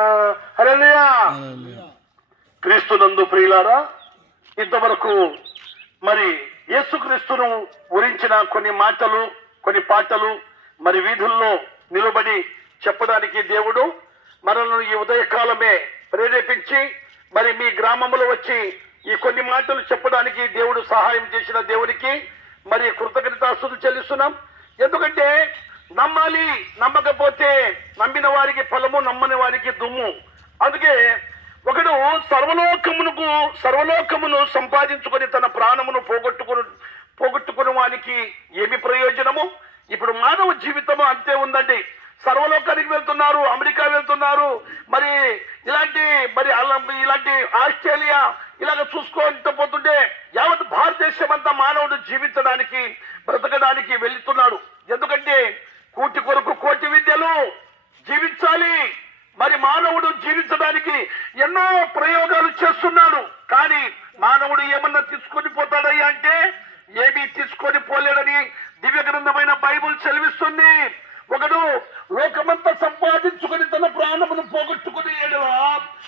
హల్లెలూయా. క్రీస్తునందు ప్రియులారా ఇంతవరకు మరి యేసుక్రీస్తును గురించిన కొన్ని మాటలు కొన్ని పాటలు మరి వీధుల్లో నిలబడి చెప్పడానికి దేవుడు మనల్ని ఈ ఉదయకాలమే ప్రేరేపించి మరి మీ గ్రామంలో వచ్చి ఈ కొన్ని మాటలు చెప్పడానికి దేవుడు సహాయం చేసిన దేవునికి మరి కృతజ్ఞతాస్తులు చెల్లిస్తున్నాం ఎందుకంటే నమ్మాలి నమ్మకపోతే నమ్మిన వారికి ఫలము నమ్మని వారికి దుమ్ము. అందుకే ఒకడు సర్వలోకమునకు సర్వలోకమును సంపాదించుకొని తన ప్రాణమును పోగొట్టుకుని పోగొట్టుకుని వానికి ఏమి ప్రయోజనము? ఇప్పుడు మానవ జీవితము అంతే ఉందండి. సర్వలోకానికి వెళ్తున్నారు అమెరికా వెళ్తున్నారు మరి ఇలాంటి మరి ఇలాంటి ఆస్ట్రేలియా ఇలాగ చూసుకుంటూ పోతుంటే యావత్ భారతదేశం అంతా మానవుడు జీవించడానికి బ్రతకడానికి వెళుతున్నాడు ఎందుకంటే కూటి కొరకు కోటి విద్యలు జీవించాలి మరి మానవుడు జీవించడానికి ఎన్నో ప్రయోగాలు చేస్తున్నాడు కానీ మానవుడు ఏమన్నా తీసుకొని పోతాడయ్యా అంటే ఏమీ తీసుకొని పోలేడని దివ్య గ్రంథమైన బైబుల్ చదివిస్తుంది ఒకడు లోకమంతా సంపాదించుకొని తన ప్రాణమును పోగొట్టుకుని ఏడవా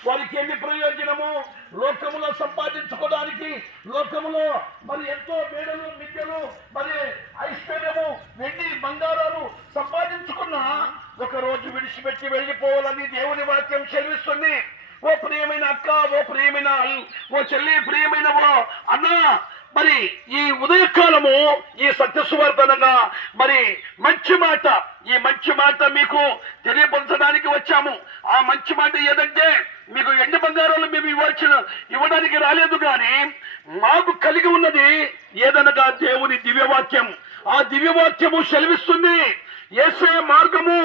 వారికి ఏమి ప్రయోజనము? లోకములో సంపాదించుకోవడానికి లోకములో మరి ఎంతో మేడలు మిద్దెలు మరి ఐశ్వర్యము వెండి బంగారాలు సంపాదించుకున్న ఒకరోజు విడిచిపెట్టి వెళ్ళిపోవాలని దేవుని వాక్యం చెల్లిస్తుంది ఓ ప్రియమైన అక్క ఓ ప్రియమైన ఓ చెల్లి ప్రియమైన ఓ అన్న. మరి ఈ ఉదయకాలము ఈ సత్యసువర్ధనగా మరి మంచి మాట ఈ మంచి మాట మీకు తెలియపరచడానికి వచ్చాము. ఆ మంచి మాట ఏదంటే మీకు ఎండి బంగారాలు మేము ఇవ్వాల్సిన ఇవ్వడానికి రాలేదు కానీ మాకు కలిగి ఉన్నది ఏదనగా దేవుని దివ్యవాక్యం. ఆ దివ్యవాక్యము సెలవిస్తుంది. ఏసే మార్గము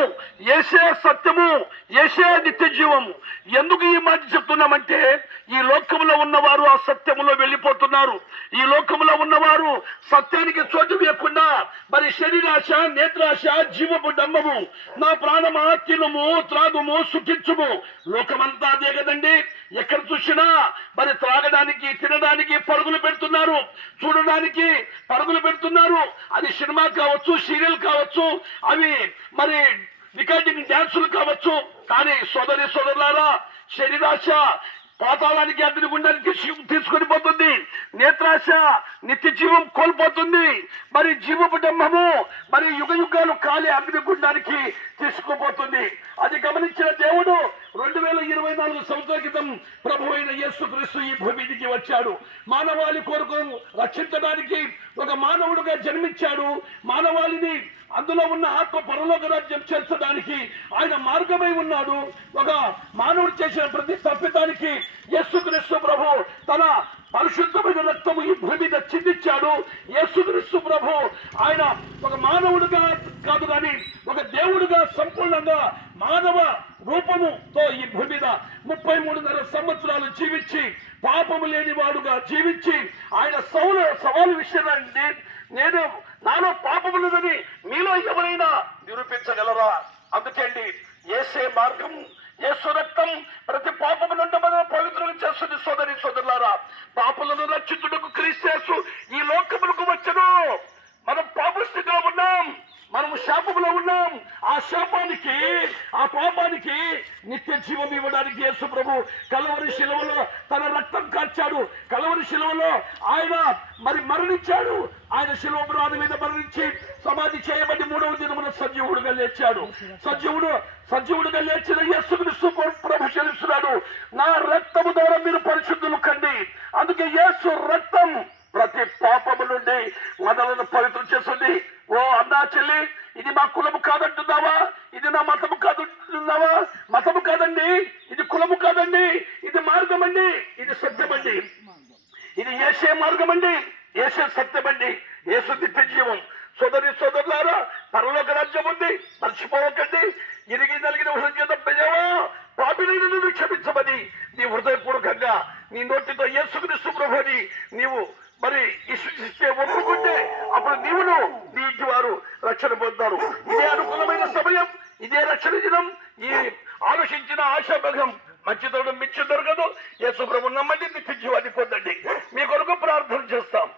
ఏసే సత్యము ఏసే నిత్య జీవము ఎందుకు ఈ మాట చెప్తున్నామంటే ఈ లోకంలో ఉన్నవారు ఆ సత్యములో వెళ్ళిపోతున్నారు. ఈ లోకంలో ఉన్నవారు సత్యానికి చోటు వేయకుండా మరి శరీరాశ నేత్రాశ జీవపు డమ్మము నా ప్రాణమా తినుము త్రాగుము సుఖించుము. లోకమంతా అదే కదండి. ఎక్కడ చూసినా మరి త్రాగడానికి తినడానికి పరుగులు పెడుతున్నారు. చూడడానికి పరుగులు పెడుతున్నారు. అది సినిమా కావచ్చు సీరియల్ కావచ్చు అవి మరి రికార్డింగ్ డ్యాన్సులు కావచ్చు. కానీ సోదరి సోదరులారా శరీరాశ పాతాళానికి అగ్నిగుండానికి శివం తీసుకొని పోతుంది. నేత్రాశ నిత్య జీవం కోల్పోతుంది. మరి జీవపు డమ్మము మరి యుగ యుగాలు కాలే అగ్ని గుండానికి తీసుకుపోతుంది. అది గమనించిన దేవుడు రెండు వేల ఇరవై నాలుగు సంవత్సరాల క్రితం ప్రభు అయిన యేసుక్రీస్తు ఈ భూమి వచ్చాడు. మానవాళి కొరకు రక్షించడానికి ఒక మానవుడుగా జన్మించాడు. మానవాళిని అందులో ఉన్న ఆత్మ పరలోక రాజ్యం చేర్చడానికి ఆయన మార్గమై ఉన్నాడు. ఒక మానవుడు చేసిన ప్రతి తప్పితానికి యేసుక్రీస్తు ప్రభు తన పరిశుద్ధమైన రక్తము ఈ భూమి మీద చిందించాడు. యేసుక్రీస్తు ప్రభు ఆయన ఒక మానవుడుగా కాదు కానీ ఒక దేవుడుగా సంపూర్ణంగా మానవ రూపముతో ఈ భూమి మీద ముప్పై మూడున్నర సంవత్సరాలు జీవించి పాపము లేని వాడుగా జీవించి ఆయన సౌలు సవాలు విషయాన్ని నేను నాలో పాపమున్నదని మీలో ఎవరైనా నిరూపించగలరా? అందుకే అండి ఏసే మార్గం యేసు రక్తం ప్రతి పాపము నుండి మనం పవిత్రం చేస్తుంది సోదరి సోదరులారా పాపలను రక్షించు శాపంలో ఉన్నాం. ఆ శాపానికి ఆ పాపానికి నిత్య జీవం ఇవ్వడానికి యేసు ప్రభు కలవరి శిలువలో తన రక్తం కార్చాడు. కలవరి శిలువలో ఆయన మరి మరణించాడు. ఆయన శిలువ ప్రాణి మీద మరణించి సమాధి చేయబడి మూడవ దినమున సజీవుడుగా లేచాడు. సజీవుడు సజీవుడుగా లేచిన యేసుక్రీస్తు ప్రభు చెల్లిస్తున్నాడు. నా రక్తము ద్వారా మీరు పరిశుద్ధులు కండి. అందుకే యేసు రక్తం ప్రతి పాపము నుండి మనలను పవిత్రం చేస్తుంది. ఓ అన్నా చెల్లి ఇది మా కులము కాదంటున్నావా? ఇది నా మతము కాదంటున్నావా? మతము కాదండి. ఇది కులము కాదండి. ఇది మార్గం అండి ఇది సత్యం అండి ఇది ఏసే మార్గం అండి ఏసే సత్యం అండి ఏసు నిత్య జీవం. సోదరి సోదరులారా పరలోక రాజ్యం ఉంది. మర్చిపోవకండి. ఇరిగి నలిగిన హృదయం పెజావా పాపినైన నువ్వు క్షమించమని నీ హృదయపూర్వకంగా నీ నోటితో యేసుక్రీస్తు ప్రభుని నీవు మరి విశ్వసిస్తే ఒప్పుకుంటే అప్పుడు నీవును నీ ఇంటి వారు రక్షణ పొందుతారు. ఇదే అనుకూలమైన సమయం ఇదే రక్షణ దినం. ఈ ఆలోచించిన ఆశాభగం మంచితోడు మిచ్చి దొరకదు. యేసు ప్రభు నమ్మండి నిత్య వారిని పొందండి. మీ కొరకు ప్రార్థన చేస్తాం.